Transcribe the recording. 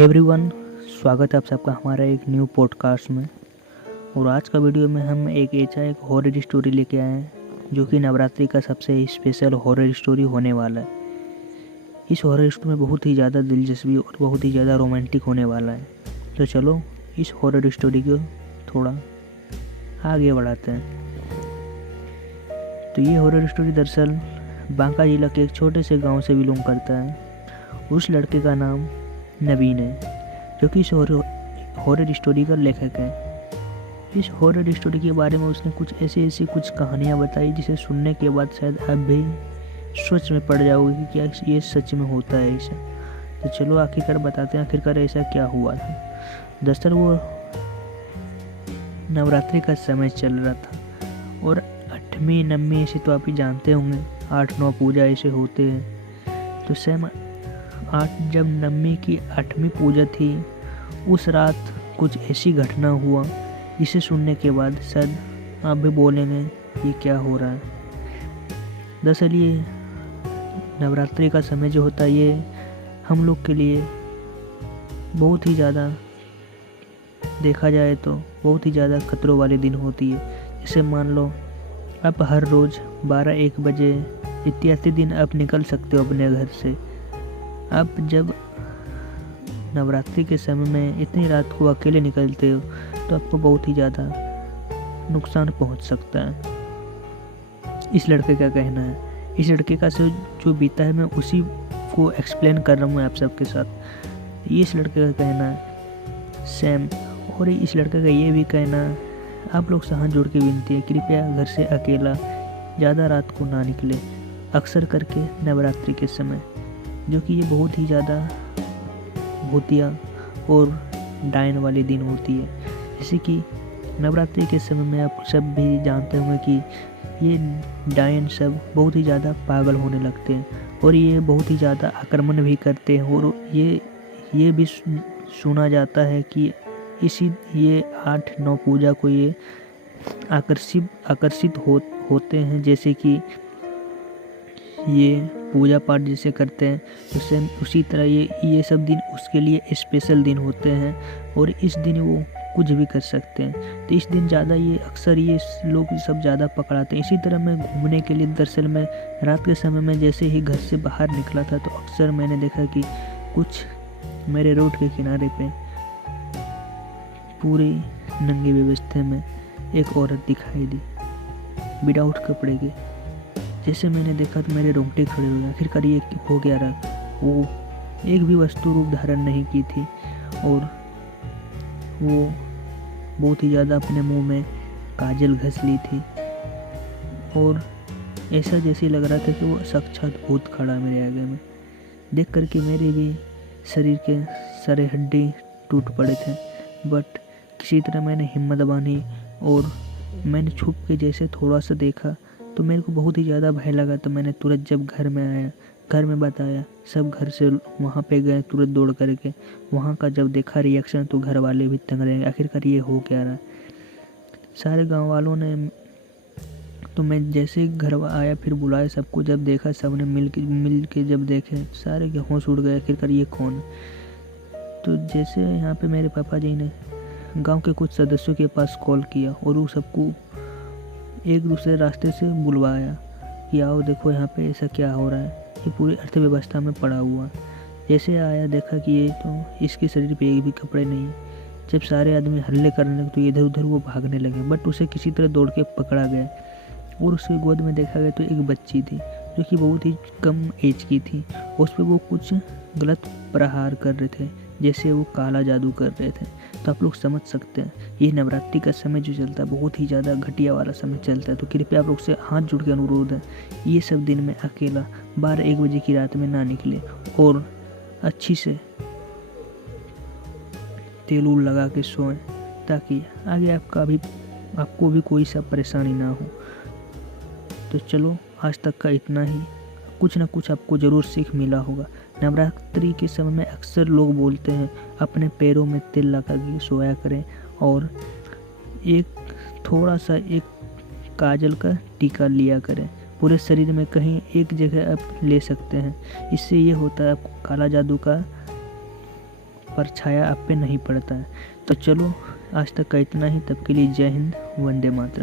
Everyone, स्वागत है आप सबका हमारा एक न्यू पॉडकास्ट में। और आज का वीडियो में हम एक हॉरर स्टोरी लेके आए हैं जो कि नवरात्रि का सबसे स्पेशल हॉरर स्टोरी होने वाला है। इस हॉरर स्टोरी में बहुत ही ज़्यादा दिलचस्पी और बहुत ही ज़्यादा रोमांटिक होने वाला है। तो चलो इस हॉरर स्टोरी को थोड़ा आगे बढ़ाते हैं। तो ये हॉरर स्टोरी दरअसल बांका जिला के एक छोटे से गाँव से बिलोंग करता है। उस लड़के का नाम नवीन है जो कि इस हॉरर स्टोरी का लेखक है। इस हॉरर स्टोरी के बारे में उसने कुछ ऐसी कुछ कहानियाँ बताई जिसे सुनने के बाद शायद आप भी सोच में पड़ जाओगे कि क्या ये सच में होता है ऐसा। तो चलो आखिरकार बताते हैं आखिरकार ऐसा क्या हुआ था। दरअसल वो नवरात्रि का समय चल रहा था और 8वीं 9वीं ऐसे तो आप ही जानते होंगे 8-9 पूजा ऐसे होते हैं। तो सेम जब 9वीं की 8वीं पूजा थी उस रात कुछ ऐसी घटना हुआ जिसे सुनने के बाद शायद आप भी बोलेंगे ये क्या हो रहा है। दरअसल ये नवरात्रि का समय जो होता है ये हम लोग के लिए बहुत ही ज़्यादा देखा जाए तो बहुत ही ज़्यादा खतरों वाले दिन होती है। जैसे मान लो आप हर रोज़ 12-1 बजे इत्यादि दिन आप निकल सकते हो अपने घर से। आप जब नवरात्रि के समय में इतनी रात को अकेले निकलते हो तो आपको बहुत ही ज़्यादा नुकसान पहुंच सकता है। इस लड़के का कहना है, इस लड़के का जो बीता है मैं उसी को एक्सप्लेन कर रहा हूँ आप सबके साथ। ये इस लड़के का कहना है सेम। और इस लड़के का ये भी कहना है, आप लोग से हाथ जोड़ के विनती है कृपया घर से अकेला ज़्यादा रात को ना निकले, अक्सर करके नवरात्रि के समय, जो कि ये बहुत ही ज़्यादा भूतिया और डायन वाले दिन होती है। जैसे कि नवरात्रि के समय में आप सब भी जानते होंगे कि ये डायन सब बहुत ही ज़्यादा पागल होने लगते हैं और ये बहुत ही ज़्यादा आक्रमण भी करते हैं। और ये भी सुना जाता है कि ये 8-9 पूजा को ये आकर्षित होते हैं। जैसे कि ये पूजा पाठ जैसे करते हैं उससे उसी तरह ये सब दिन उसके लिए स्पेशल दिन होते हैं और इस दिन वो कुछ भी कर सकते हैं। तो इस दिन ज़्यादा ये अक्सर ये लोग सब ज़्यादा पकड़ाते हैं। इसी तरह मैं घूमने के लिए दरअसल मैं रात के समय में जैसे ही घर से बाहर निकला था तो अक्सर मैंने देखा कि कुछ मेरे रोड के किनारे पे पूरी नंगी व्यवस्था में एक औरत दिखाई दी विदाउट कपड़े के। जैसे मैंने देखा तो मेरे रोंगटे खड़े हुए। आखिरकार ये हो गया रहा। वो एक भी वस्तु रूप धारण नहीं की थी और वो बहुत ही ज़्यादा अपने मुंह में काजल घस ली थी और ऐसा जैसे लग रहा था कि वो साक्षात भूत खड़ा मेरे आगे में। देख करके मेरे भी शरीर के सारे हड्डी टूट पड़े थे। बट किसी तरह मैंने हिम्मत बांधी और मैंने छुप के जैसे थोड़ा सा देखा तो मेरे को बहुत ही ज़्यादा भय लगा। तो मैंने तुरंत जब घर में आया, घर में बताया, सब घर से वहाँ पे गए तुरंत दौड़ करके। वहाँ का जब देखा रिएक्शन तो घर वाले भी तंग रहे। आखिरकार ये हो क्या रहा। सारे गांव वालों ने तो मैं जैसे घर आया फिर बुलाया सबको। जब देखा सबने मिल के जब देखे सारे के होश उड़ गए आखिरकार ये कौन। तो जैसे यहाँ पे मेरे पापा जी ने गांव के कुछ सदस्यों के पास कॉल किया और वो सबको एक दूसरे रास्ते से बुलवाया कि आओ देखो यहाँ पे ऐसा क्या हो रहा है, ये पूरी अर्थव्यवस्था में पड़ा हुआ। जैसे आया देखा कि ये तो इसके शरीर पे एक भी कपड़े नहीं। जब सारे आदमी हल्ले करने लगे तो इधर उधर वो भागने लगे। बट उसे किसी तरह दौड़ के पकड़ा गया और उसके गोद में देखा गया तो एक बच्ची थी जो कि बहुत ही कम एज की थी। उस पर वो कुछ गलत प्रहार कर रहे थे, जैसे वो काला जादू कर रहे थे। तो आप लोग समझ सकते हैं ये नवरात्रि का समय जो चलता है बहुत ही ज़्यादा घटिया वाला समय चलता है। तो कृपया आप लोग से हाथ जोड़ के अनुरोध है ये सब दिन में अकेला 12-1 बजे की रात में ना निकले और अच्छी से तेल उल लगा के सोएं ताकि आगे आपको भी कोई सा परेशानी ना हो। तो चलो आज तक का इतना ही। कुछ ना कुछ आपको ज़रूर सीख मिला होगा। नवरात्रि के समय में अक्सर लोग बोलते हैं अपने पैरों में तेल लगा के सोया करें और थोड़ा सा एक काजल का टीका लिया करें। पूरे शरीर में कहीं एक जगह आप ले सकते हैं। इससे ये होता है आपको काला जादू का परछाया आप पे नहीं पड़ता है। तो चलो आज तक का इतना ही, तब के लिए जय हिंद, वंदे मातरम।